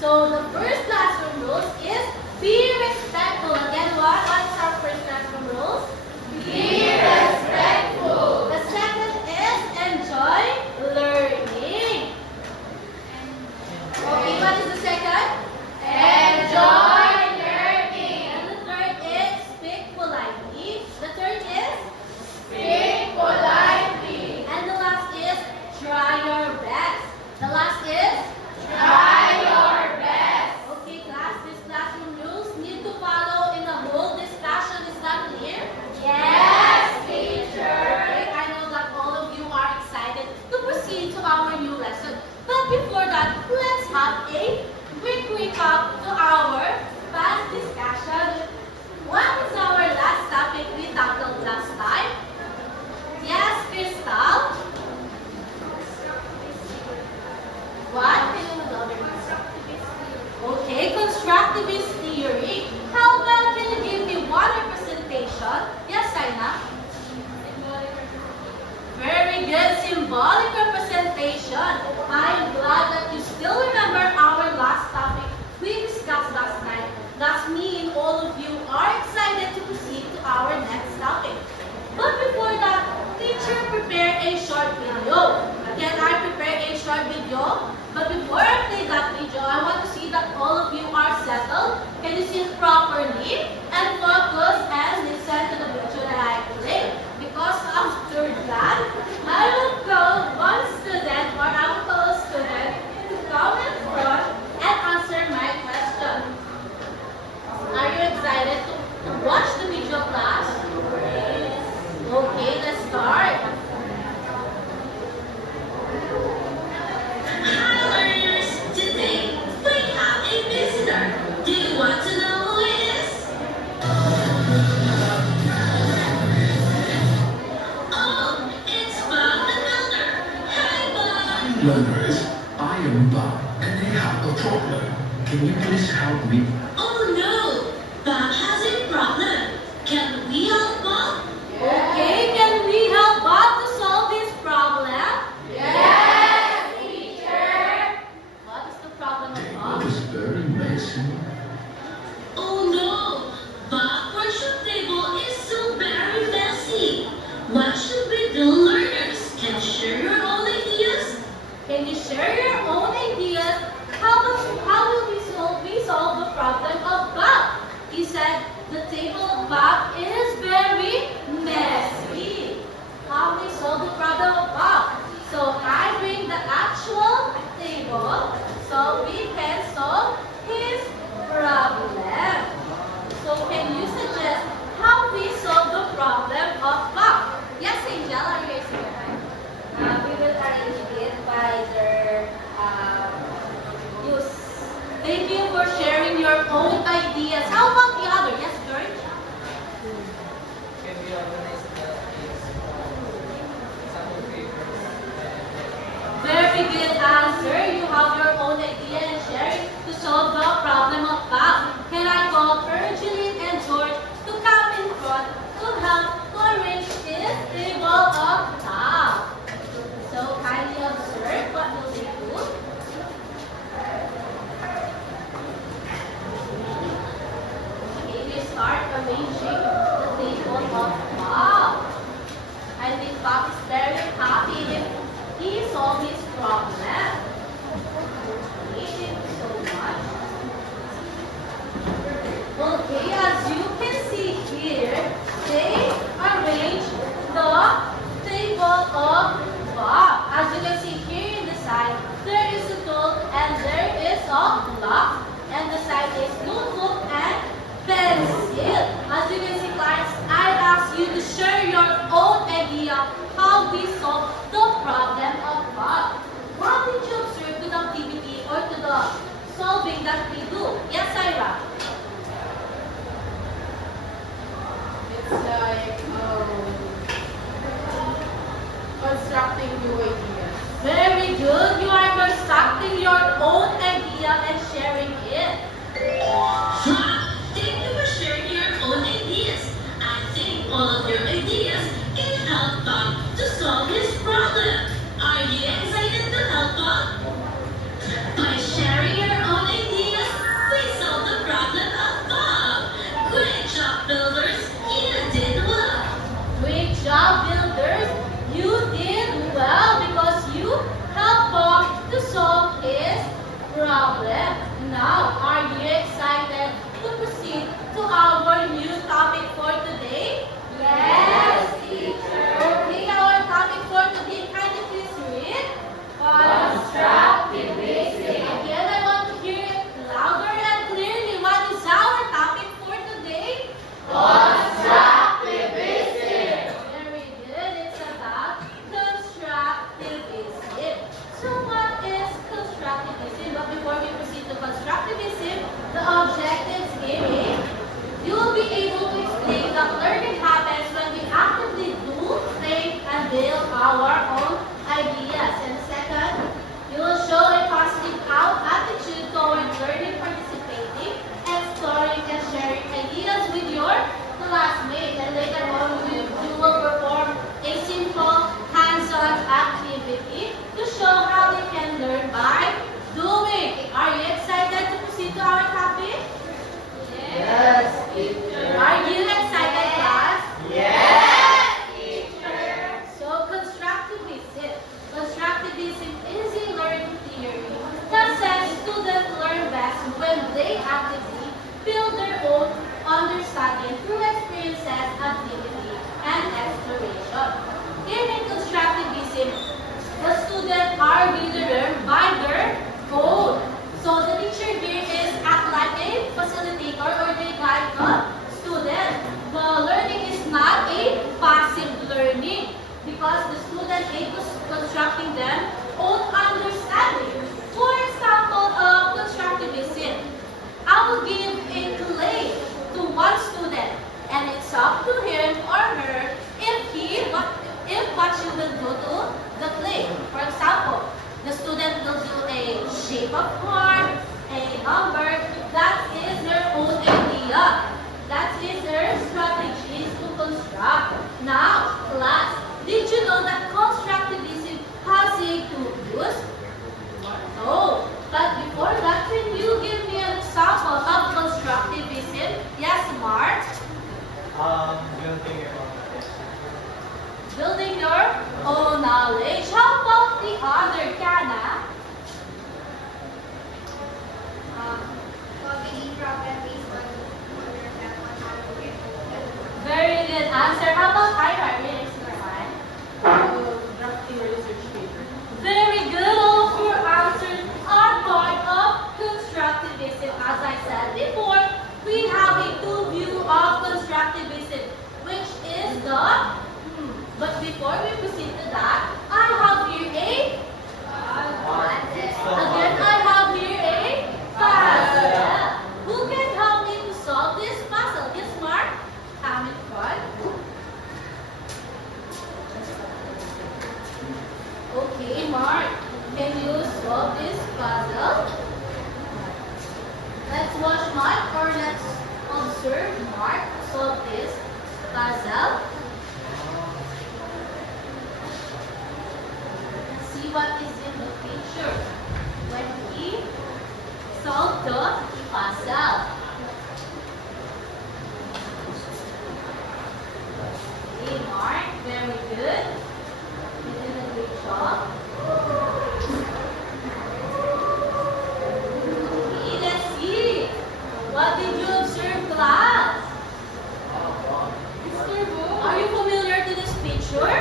So the first classroom rules is be respectful. Again, what's our first classroom rules? Be respectful. The second is enjoy learning. Okay, what is the second? Enjoy learning. And the third is speak politely. The third is speak politely. And the last is try your best. The last is try your best. Okay, class, these classroom rules need to follow in the whole discussion. Is that clear? Yes, teacher. Okay, I know that all of you are excited to proceed to our new lesson. But before that, let's have a quick recap to our past discussion. What is our last topic we tackled last time? Yes, Crystal? What? Okay, constructivist theory. How about can you give me one representation? Yes, Saina? Very good, symbolic representation. I'm glad that you still remember our last topic we discussed last night. That means all of you are excited to proceed to our next topic. But before that, teacher prepared a short video. Can I prepare a short video? But before I play that video, I want to see that all of you are settled. Can you sit properly and focus and listen to the video that I play? Because after that, I will call one student or I will call a student to come in front and answer my question. Are you excited to watch the video, class? Okay, let's start. Hi learners! Today we have a visitor. Do you want to know who it is? Oh, it's Bob the Builder. Hi Bob! Learners, I am Bob and I have a problem. Can you please help me? Oh no! Bob has a problem. Can we help Bob? Okay, can we help Bob to solve this problem? Yes, teacher. What is the problem of Bob? It is very messy. Oh no! Bob workshop table is so very messy. What should we do, learners? Can you share your own ideas? Can you share your own ideas? How will we solve the problem of Bob? He said the table of Bob is very messy. How we solve the problem of Bob? So I bring the actual table so we can solve his problem. So can you suggest how we solve the problem of Bob? Yes, Angel, are you raising your hand? We will arrange it by their use. Thank you for sharing your own ideas. How about the other? Yes, George? Can we organize the sample papers? Very good answer. You have your own idea and share it to solve the problem of Bob. Can I call Jeline and George to come in front to help to arrange this table of Bob? So kindly observe what will they do. Okay, we start arranging the table of Bob. I think Bob is very happy if he solved his problem. Okay, thank you so much. Okay, as you can see here, they arranged the table of Bob. As you can see here in the side, there is a tool and there is a block. And the side is notebook and pencil. As you can see, class, I ask you to share your own idea how we solve the problem of Bob. What did you observe to the activity or to the solving that we do? Yes, Ira? It's like constructing new ideas. Very good. You are constructing your own idea and sharing it. Wow! Thank you for sharing your own ideas. I think all of your ideas can help Bob to solve his problem. Are problem. Now, are you excited to proceed to our new topic for today? Yes, teacher. Okay, our topic for today, can you please read? Constructivism. Again, I want to hear it louder and clearly. What is our topic for today? Constructivism. Very good. It's about constructivism. So what is constructivism? But before we proceed to constructivism, the objectives here, you will be able to explain that learning happens when we actively do, think, and build our own ideas. And second, you will show a positive attitude towards learning, participating, exploring, and sharing ideas with your classmates. And later on, you will perform a simple hands-on activity to show how they can learn by doing. Are you excited to proceed to our topic? Yes, teacher. Are you excited, class? Yes, teacher. So constructivism. Constructivism is a learning theory that says students learn best when they actively build their own understanding through experiences, activity, and exploration. In constructivism, the students are being learned by their own. So the teacher here is act like a facilitator or they guide the student. The learning is not a passive learning because the student is constructing their own understanding. For example of constructivism, I will give a clay to one student and it's up to him or her if what she will do to the clay. For example, the student will do a shape of heart, a number. That is their own idea. That is their strategies to construct. Now, class, did you know that constructivism has a two-use? Oh, but before that, can you give me an example of constructivism? Yes, Mark? Building your own Building your own knowledge. How about the other, Kana? Solving problem based on your math on how to get Very good answer. How about Ira? Next one. Drafting a research paper. Very good. All of your answers are part of constructivism. As I said before, we have a two view of constructivism, which is the but before we proceed to that, I have here a again I have here a puzzle. Who can help me to solve this puzzle? Yes, Mark? Come in front. Okay, Mark, can you solve this puzzle? Let's watch Mark or let's observe Mark solve this puzzle. See what is in the picture when he solved the puzzle. Okay, Mark, very good. You did a great job. Okay, let's see. What did you observe, class? Are you familiar to this picture?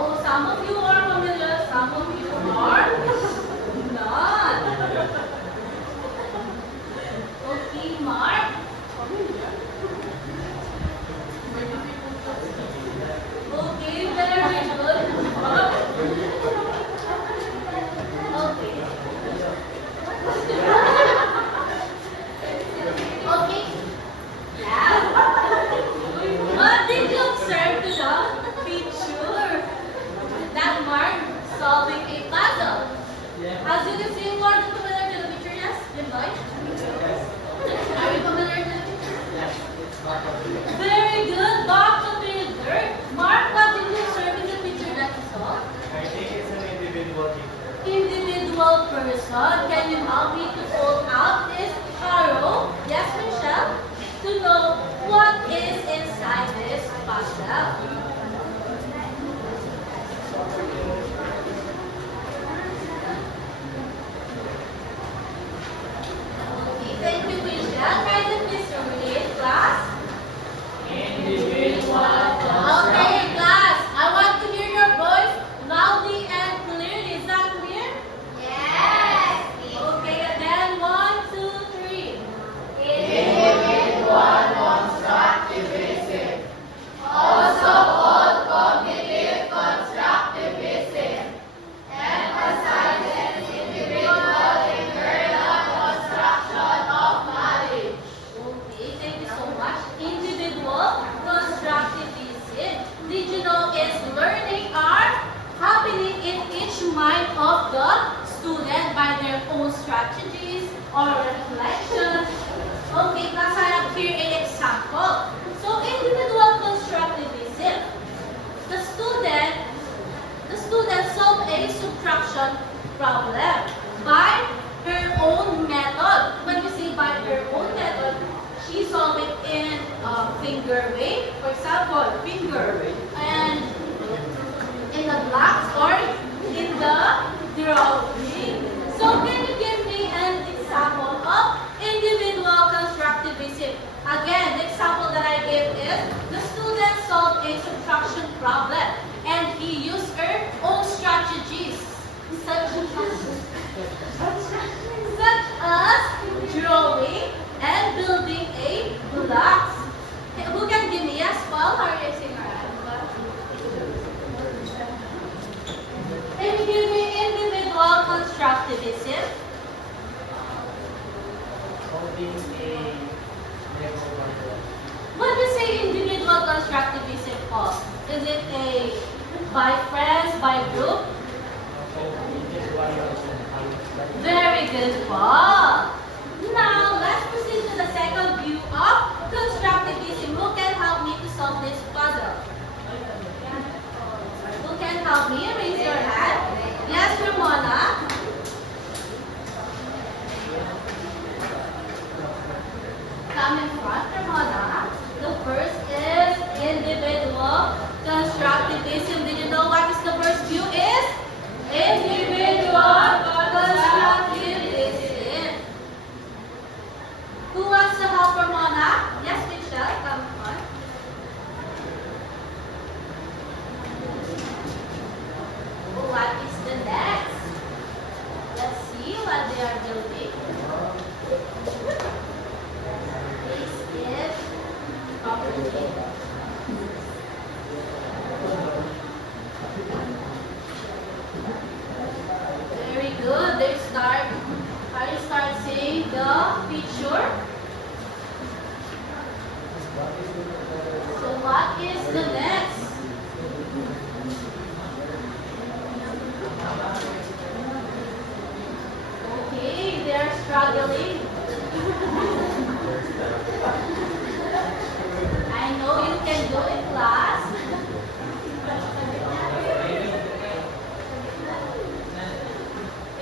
Oh, some of you are familiar, some of you are not. Okay, Mark. Okay, very good. Okay. Okay. Yeah. What did you observe to the picture? That Mark solving a puzzle. As you can see, you are familiar to the picture, yes? Jimboy? Are you familiar to the picture? Very good, Bob familiar. Mark, what did you observe in the picture that you saw? I think it's an individual teacher. Individual person. Can you help me to pull out this arrow? Yes, Michelle? To know what is inside this puzzle. of the student by their own strategies or reflections. Okay, class, I have here an example. So, individual constructivism. The student solved a subtraction problem by her own method. When we say by her own method, she solved it in finger way, for example, finger, and in the blocks or in the drawing. So can you give me an example of individual constructivism? Again, the example that I gave is the student solved a subtraction problem and he used her own strategies such as drawing and building a blocks. Who can give me as well? How are you saying Can you give me individual constructivism? Holding a Lego bundle. What do you say individual constructivism Paul? Is it a by friends, by group? Very good, Paul. Now, let's proceed to the second view of constructivism. Who can help me to solve this puzzle? Who can help me? Raise your hand. Yes, Ramona. Come in front, Ramona. The first is individual constructivism. Did you know what is the first view is? Individual constructivism. Who wants to help Ramona? Yes, Michelle, come on. What is the next? Let's see what they are building. This is property. Very good. They start. How you start seeing the picture? So what is the next? Okay, they are struggling. I know you can do it, class.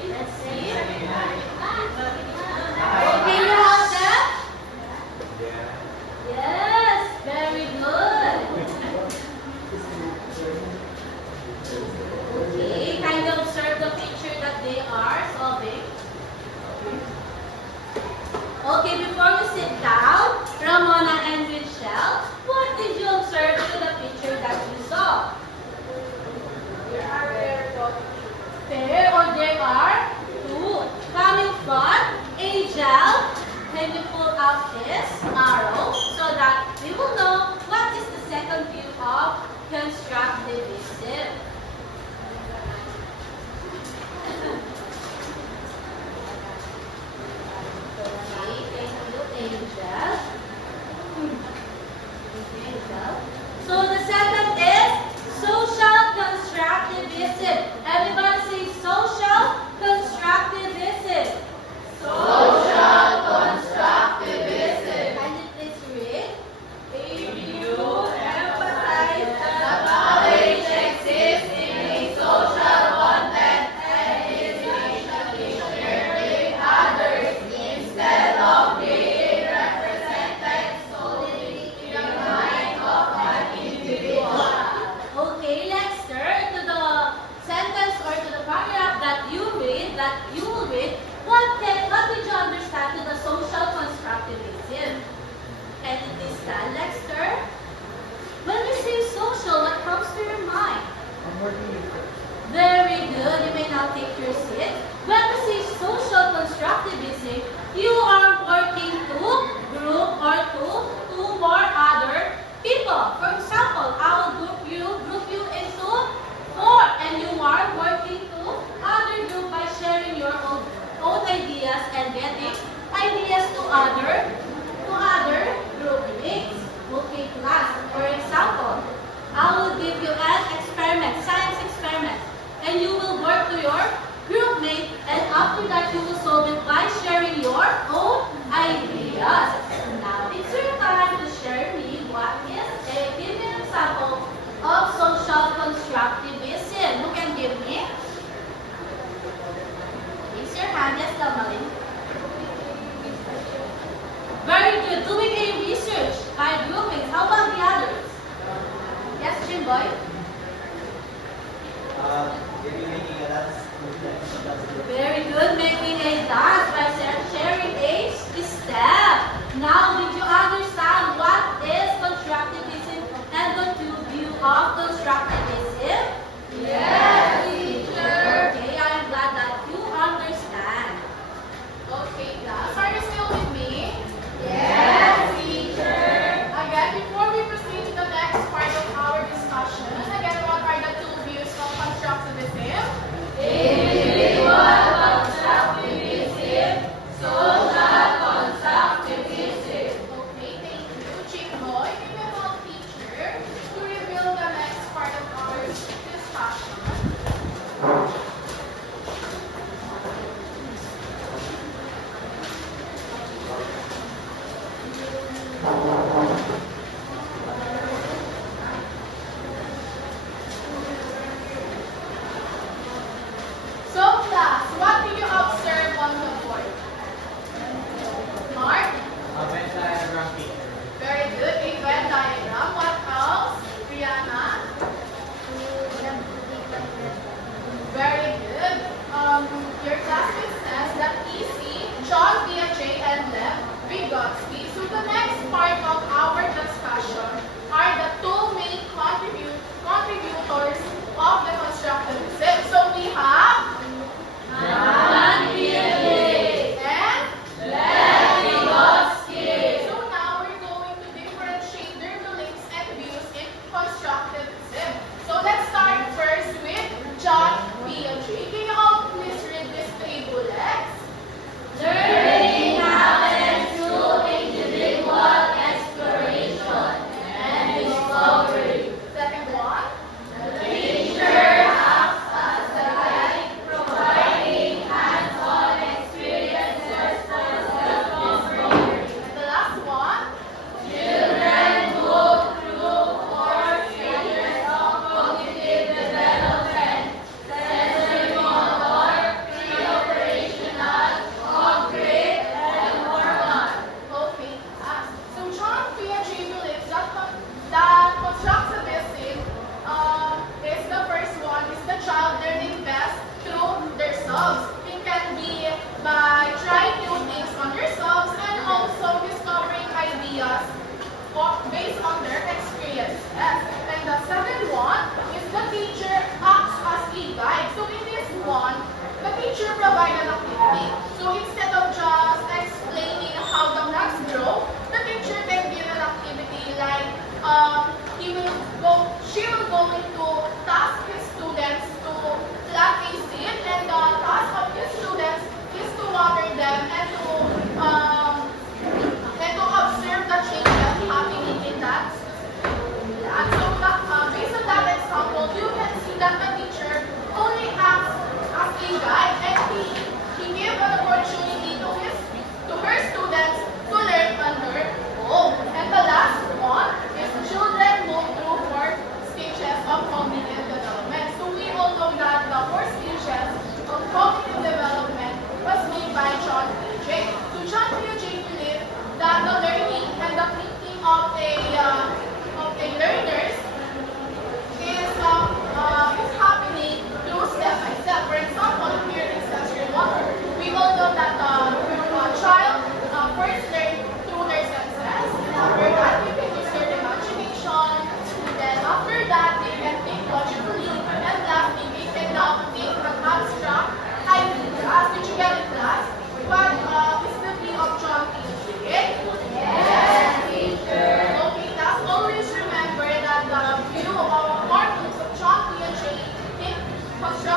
Let's see. Okay, you have that? Yes, very good. Okay, kind of observe the picture that they are solving. Okay, before we sit down, Ramona and Michelle, what did you observe to the picture that you saw? There are rare Fair or there are two. Coming from Angel, can you pull out this arrow so that we will know what is the second view of constructivism? Okay, thank you, Angel. Angel. So the second is social constructivism. Everybody say social constructivism. Social constructivism. Can you please read? You emphasize that knowledge exists in a social content and is usually shared with others instead of being represented solely in the mind of an individual. Okay, let's turn to the sentence or to the paragraph that you will read. What did you understand to the social constructivism? Can you please stand, Lexter? When we say social, what comes to your mind? I'm working with it. Very good. You may now take your seat. When we say social constructivism, you are working to group or to two more other people. For example, I will group you into four, and you are working to other group by sharing your own ideas and getting ideas to other group mates. Okay, class. For example, I will give you an experiment, science experiment, and you will work to your group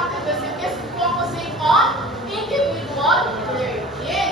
activism is focusing on individual learning.